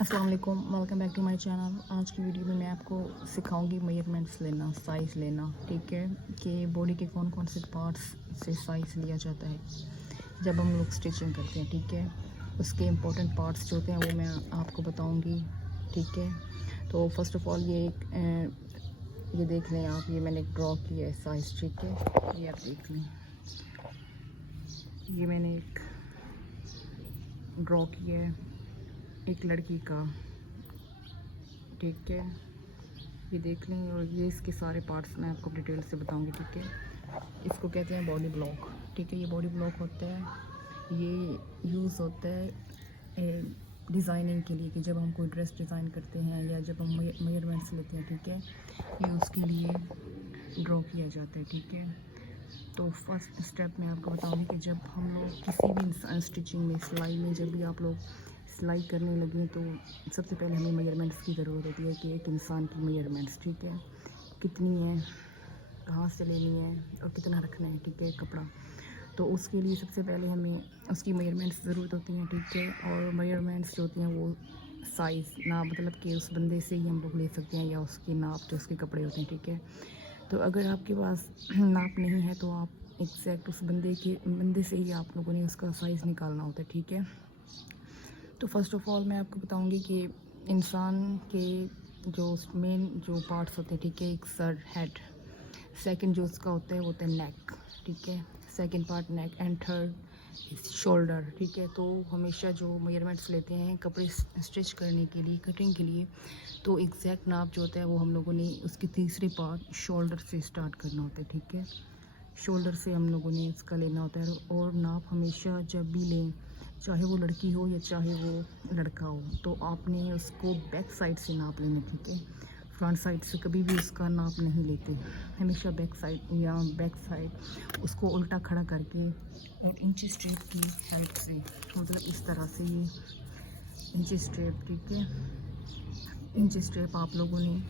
अस्सलाम वालेकुम, welcome back to my channel. आज की वीडियो में मैं आपको सिखाऊंगी मेजरमेंट्स लेना, साइज़ लेना, ठीक है, कि बॉडी के कौन कौन से पार्ट्स से साइज़ लिया जाता है जब हम लोग स्टिचिंग करते हैं, ठीक है। उसके इम्पोर्टेंट पार्ट्स जो होते हैं वो मैं आपको बताऊंगी, ठीक है। तो फर्स्ट ऑफ़ ऑल ये देख लें आप, ये मैंने ड्रॉ किया है साइज़, ठीक है। ये आप देख लें, ये मैंने एक ड्रॉ किया है एक लड़की का, ठीक है। ये देख लें और ये इसके सारे पार्ट्स मैं आपको डिटेल से बताऊंगी, ठीक है। इसको कहते हैं बॉडी ब्लॉक, ठीक है। ये बॉडी ब्लॉक होता है, ये यूज़ होता है डिज़ाइनिंग के लिए, कि जब हम कोई ड्रेस डिज़ाइन करते हैं या जब हम मेजरमेंट्स लेते हैं, ठीक है, ये उसके लिए ड्रॉ किया जाता है, ठीक है। तो फर्स्ट स्टेप मैं आपको बताऊंगी कि जब हम लोग किसी भी स्टिचिंग में, सिलाई में, जब भी आप लोग सिलाई करने लगे तो सबसे पहले हमें मेजरमेंट्स की ज़रूरत होती है, कि एक इंसान की मेजरमेंट्स, ठीक है, कितनी है, कहाँ से लेनी है और कितना रखना है, ठीक है, कपड़ा। तो उसके लिए सबसे पहले हमें उसकी मेजरमेंट्स ज़रूरत होती हैं, ठीक है। और मेजरमेंट्स जो होती हैं वो साइज़ नाप, मतलब कि उस बंदे से ही हम लोग ले सकते हैं, या उसकी नाप जो उसके कपड़े होते हैं, ठीक है। तो अगर आपके पास नाप नहीं है तो आप एग्जैक्ट उस बंदे से ही आप लोगों ने उसका साइज़ निकालना होता है, ठीक है। तो फर्स्ट ऑफ़ ऑल मैं आपको बताऊंगी कि इंसान के जो मेन जो पार्ट्स होते हैं, ठीक है, एक सर, हेड, सेकंड जो उसका होता है वो होता है नेक, ठीक है, second part neck, and third shoulder, ठीक है। तो हमेशा जो मेजरमेंट्स लेते हैं कपड़े स्टिच करने के लिए, कटिंग के लिए, तो एग्जैक्ट नाप जो होता है वो हम लोगों ने उसके तीसरे पार्ट शोल्डर से स्टार्ट करना होता है, ठीक है। शोल्डर से हम लोगों ने इसका लेना होता है। और नाप हमेशा जब भी लें, चाहे वो लड़की हो या चाहे वो लड़का हो, तो आपने उसको बैक साइड से नाप लेना, ठीक है। फ्रंट साइड से कभी भी उसका नाप नहीं लेते, हमेशा बैक साइड या बैक साइड उसको उल्टा खड़ा करके और इंची स्ट्रेप की हेल्प से, मतलब इस तरह से ये इंची स्ट्रेप, ठीक है, इंची स्ट्रेप आप लोगों ने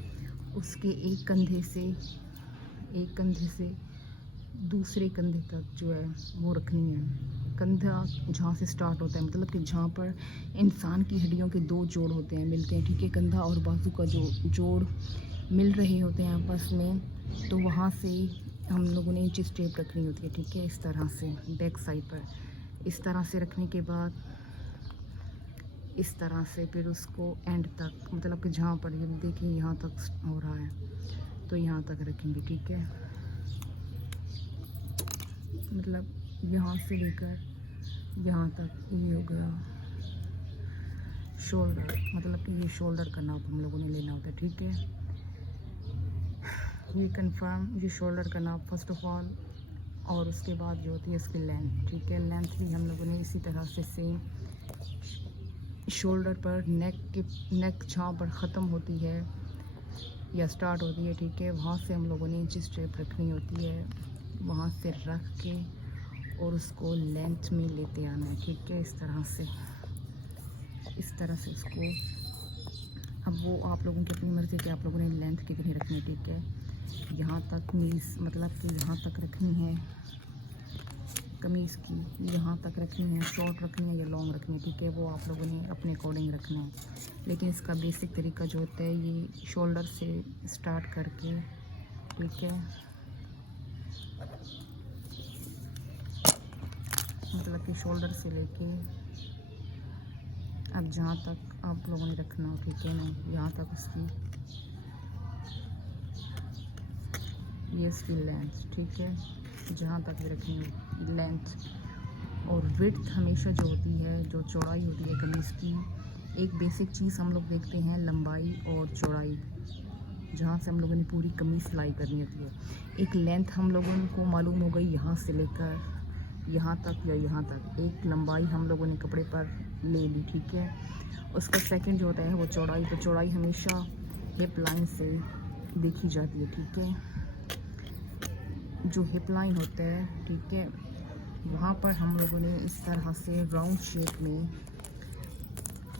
उसके एक कंधे से दूसरे कंधे तक जो है वो रखनी है। कंधा जहाँ से स्टार्ट होता है, मतलब कि जहाँ पर इंसान की हड्डियों के दो जोड़ होते हैं, मिलते हैं, ठीक है, कंधा और बाजू का जो जोड़ मिल रहे होते हैं आपस में, तो वहाँ से हम लोगों ने इंची टेप रखनी होती है, ठीक है, इस तरह से बैक साइड पर। इस तरह से रखने के बाद इस तरह से फिर उसको एंड तक, मतलब कि जहाँ पर ये देखिए यहाँ तक हो रहा है तो यहाँ तक रखेंगे, ठीक है। मतलब यहाँ से लेकर यहाँ तक ये हो गया शोल्डर, मतलब कि ये शोल्डर का नाप हम लोगों ने लेना होता है, ठीक है। ये कंफर्म, ये शोल्डर का नाप फर्स्ट ऑफ ऑल, और उसके बाद जो होती है इसकी लेंथ, ठीक है। लेंथ भी हम लोगों ने इसी तरह से सेम शोल्डर पर नेक जहाँ पर ख़त्म होती है या स्टार्ट होती है, ठीक है, वहाँ से हम लोगों ने इंची स्ट्रेप रखनी होती है, वहाँ से रख के और उसको लेंथ में लेते आना है, ठीक है, इस तरह से उसको। अब वो आप लोगों की अपनी मर्ज़ी कि आप लोगों ने लेंथ कितनी रखनी है, ठीक है। यहाँ तक मीज़, मतलब कि यहाँ तक रखनी है कमीज़ की, यहाँ तक रखनी है, शॉर्ट रखनी है या लॉन्ग रखनी है, ठीक है, वो आप लोगों ने अपने अकॉर्डिंग रखना है। लेकिन इसका बेसिक तरीका जो होता है ये शोल्डर से स्टार्ट करके, ठीक है, मतलब कि शोल्डर से लेके अब जहाँ तक आप लोगों ने रखना हो, ठीक है ना, यहाँ तक उसकी ये इसकी लेंथ, ठीक है, जहाँ तक भी रखनी हो लेंथ। और विड्थ हमेशा जो होती है, जो चौड़ाई होती है कमीज़ की, एक बेसिक चीज़ हम लोग देखते हैं लंबाई और चौड़ाई, जहाँ से हम लोगों ने पूरी कमीज़ सिलाई करनी होती है। एक लेंथ हम लोगों को मालूम हो गई यहाँ से लेकर यहाँ तक या यहाँ तक, एक लंबाई हम लोगों ने कपड़े पर ले ली, ठीक है। उसका सेकंड जो होता है वो चौड़ाई, तो चौड़ाई हमेशा हिप लाइन से देखी जाती है, ठीक है। जो हिप लाइन होता है, ठीक है, वहाँ पर हम लोगों ने इस तरह से राउंड शेप में,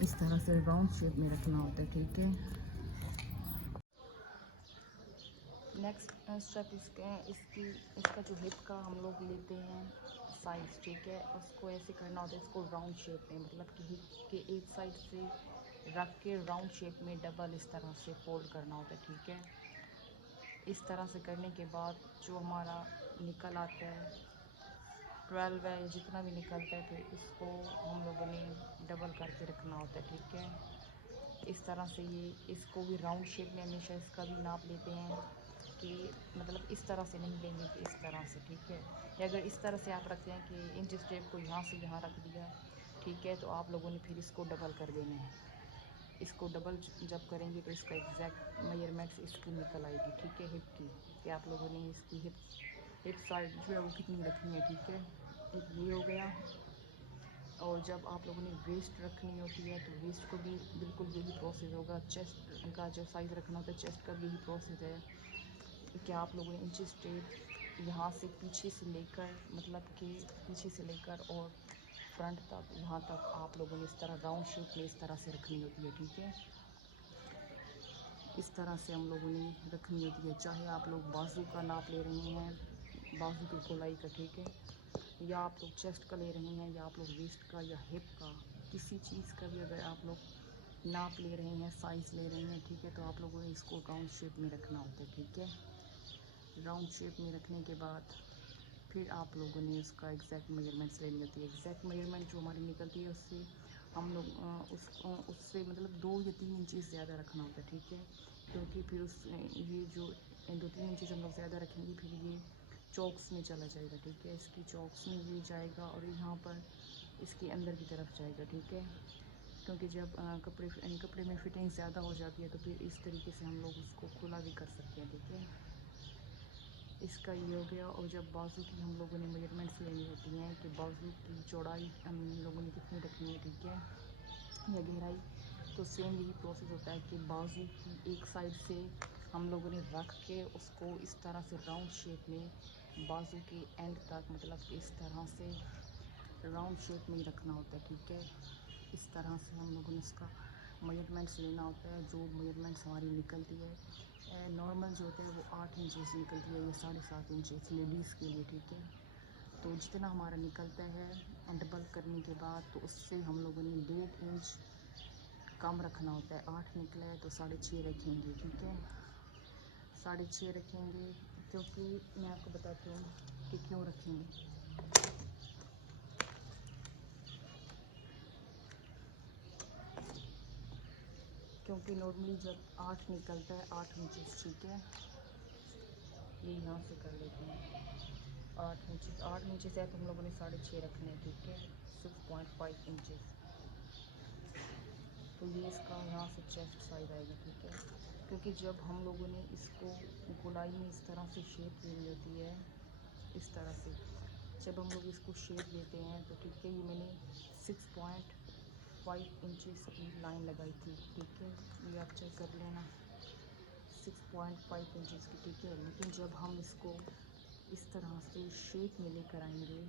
रखना होता है, ठीक है। नेक्स्ट स्टेप इसका जो हिप का हम लोग लेते हैं साइज़, ठीक है, उसको ऐसे करना होता है, इसको राउंड शेप में, मतलब कि हिप के एक साइड से रख के राउंड शेप में डबल इस तरह से फोल्ड करना होता है, ठीक है। इस तरह से करने के बाद जो हमारा निकल आता है 12 है या जितना भी निकलता है, फिर इसको हम लोगों ने डबल करके रखना होता है, ठीक है। इस तरह से ये इसको भी राउंड शेप में हमेशा इसका भी नाप लेते हैं कि मतलब इस तरह से नहीं लेंगे कि इस तरह से, ठीक है। या अगर इस तरह से आप रखते हैं कि इंच टेप को यहाँ से यहाँ रख दिया, ठीक है, तो आप लोगों ने फिर इसको डबल कर देना है। इसको डबल जब करेंगे तो इसका एग्जैक्ट मेजरमेंट्स इसकी निकल आएगी, ठीक है, हिप की, कि आप लोगों ने इसकी हिप साइड जो है वो कितनी रखनी है, ठीक है। एक ये हो गया। और जब आप लोगों ने वेस्ट रखनी होती है तो वेस्ट को भी बिल्कुल यही प्रोसेस होगा। चेस्ट का जो साइज़ रखना होता है, चेस्ट का भी यही प्रोसेस है कि आप लोगों ने इंचेस टेप यहाँ से पीछे से लेकर मतलब कि पीछे से लेकर और फ्रंट तक, यहाँ तक आप लोगों ने इस तरह राउंड शेप में इस तरह से रखनी होती है, ठीक है। इस तरह से हम लोगों ने रखनी होती है। चाहे आप लोग बाजू का नाप ले रहे हैं, बाजू की गोलाई का, ठीक है, या आप लोग चेस्ट का ले रहे हैं, या आप लोग वेस्ट का या हिप का, किसी चीज़ का भी अगर आप लोग नाप ले रहे हैं, साइज़ ले रहे हैं, ठीक है, तो आप लोगों ने इसको राउंड शेप में रखना होता है, ठीक है। राउंड शेप में रखने के बाद फिर आप लोगों ने उसका एग्जैक्ट मेजरमेंट्स लेनी होती है। एग्जैक्ट मेजरमेंट जो हमारी निकलती है उससे हम लोग उससे मतलब 2 या 3 इंचेस ज़्यादा रखना होता है, ठीक है, क्योंकि फिर उस ये जो 2-3 इंचेस हम लोग ज़्यादा रखेंगे फिर ये चॉक्स में चला जाएगा, ठीक है। इसकी चॉक्स में ये जाएगा और यहाँ पर इसके अंदर की तरफ जाएगा, ठीक है, क्योंकि जब कपड़े में फिटिंग ज़्यादा हो जाती है तो फिर इस तरीके से हम लोग उसको खुला भी कर सकते हैं, ठीक है। इसका ये हो गया। और जब बाजू की हम लोगों ने मेजरमेंट्स लेनी होती हैं कि बाजू की चौड़ाई हम लोगों ने कितनी रखनी है, ठीक है, या गहराई, तो सेम यही प्रोसेस होता है कि बाजू की एक साइड से हम लोगों ने रख के उसको इस तरह से राउंड शेप में बाजू के एंड तक मतलब कि इस तरह से राउंड शेप में ही रखना होता है, ठीक है। इस तरह से हम लोगों ने इसका मेजरमेंट्स लेना होता है। जो मेजरमेंट्स हमारी निकलती है नॉर्मल जो होता है वो 8 इंचेस निकलती है या 7.5 इंचेस लेडीज़ के लिए, ठीक है। तो जितना हमारा निकलता है डबल करने के बाद तो उससे हम लोगों ने 1.5 इंच कम रखना होता है। 8 निकला है तो 6.5 रखेंगे, ठीक है, 6.5 रखेंगे, क्योंकि मैं आपको बताती हूँ कि क्यों रखेंगे। क्योंकि नॉर्मली जब 8 निकलता है 8 इंचेस, ठीक है, ये यहाँ से कर लेते हैं 8 इंचेस है तो हम लोगों ने 6.5 रखने हैं, ठीक है, 6.5 इंचेस। तो ये इसका यहाँ से चेस्ट साइड आएगा, ठीक है, क्योंकि जब हम लोगों ने इसको गोलाई में इस तरह से शेप देनी होती है, इस तरह से जब हम लोग इसको शेप देते हैं तो ठीक है, ये मैंने 6.5 इंचेस की लाइन लगाई थी, ठीक है, ये आप चेक कर लेना 6.5 इंचेस की, ठीक है। लेकिन जब हम इसको इस तरह से शेप में लेकर आएंगे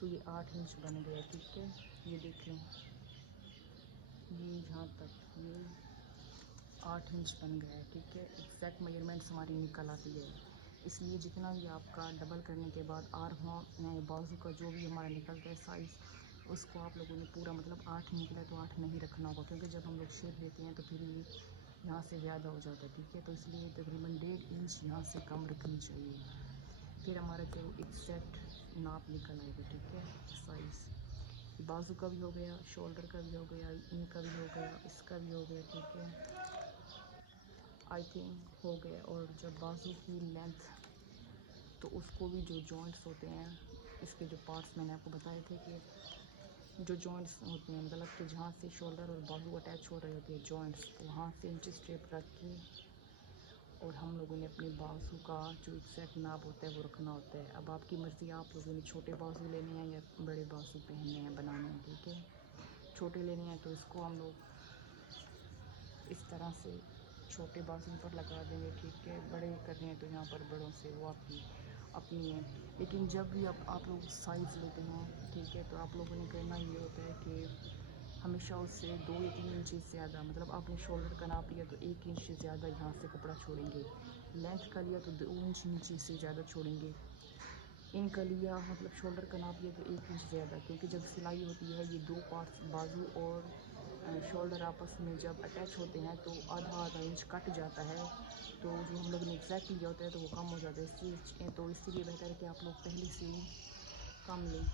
तो ये 8 इंच बन गया, ठीक है, ये देख लें, ये यहाँ तक ये 8 इंच बन गया है, ठीक है। एग्जैक्ट मेजरमेंट्स हमारी निकल आती है। इसलिए जितना भी आपका डबल करने के बाद आर्म बाजू का जो भी हमारा निकलता है साइज़, उसको आप लोगों ने पूरा मतलब 8 निकला है तो 8 नहीं रखना होगा, क्योंकि जब हम लोग शेप देते हैं तो फिर ये यहाँ से ज़्यादा हो जाता है, ठीक है। तो इसलिए तकरीबन 1.5 इंच यहाँ से कम रखनी चाहिए, फिर हमारा जो एग्जैक्ट नाप निकल आएगा, ठीक है, साइज़। बाजू का भी हो गया, शोल्डर का भी हो गया, इनका भी हो गया, इसका भी हो गया, ठीक है, आई थिंक हो गया। और जब बाजू की लेंथ तो उसको भी जो जॉइंट्स होते हैं, इसके जो पार्ट्स मैंने आपको बताए थे कि जो जॉइंट्स होते हैं मतलब कि जहाँ से शोल्डर और बाजू अटैच हो रहे होते हैं जॉइंट्स, वहाँ से इंच स्ट्रेप रख के और हम लोगों ने अपने बाजू का जो एग्जैक्ट नाप होता है वो रखना होता है। अब आपकी मर्ज़ी, आप लोगों ने छोटे बाजू लेने हैं या बड़े बाजू पहनने हैं, बनाने हैं, ठीक है। छोटे लेने हैं तो इसको हम लोग इस तरह से छोटे बाजू पर लगा देंगे, ठीक है। बड़े करने हैं तो यहाँ पर बड़ों से, वो आपकी अपनी है। लेकिन जब भी आप लोग साइज़ लेते हैं, ठीक है, तो आप लोगों ने करना ये होता है कि हमेशा उससे 2 या 3 इंच ज़्यादा, मतलब आपने शोल्डर का नाप लिया तो 1 इंच ज़्यादा यहाँ से कपड़ा छोड़ेंगे, लेंथ का लिया तो 2 इंच नीचे से ज़्यादा छोड़ेंगे, इनका लिया मतलब शोल्डर का नाप लिया तो 1 इंच ज़्यादा, क्योंकि जब सिलाई होती है ये 2 पार्ट्स बाजू और शोल्डर आपस में जब अटैच होते हैं तो आधा आधा इंच कट जाता है, तो जो हम लोग ने एग्जैक्ट लिया होता है तो वो कम हो जाता है। तो इसीलिए बेहतर है कि आप लोग पहले से ही कम लें।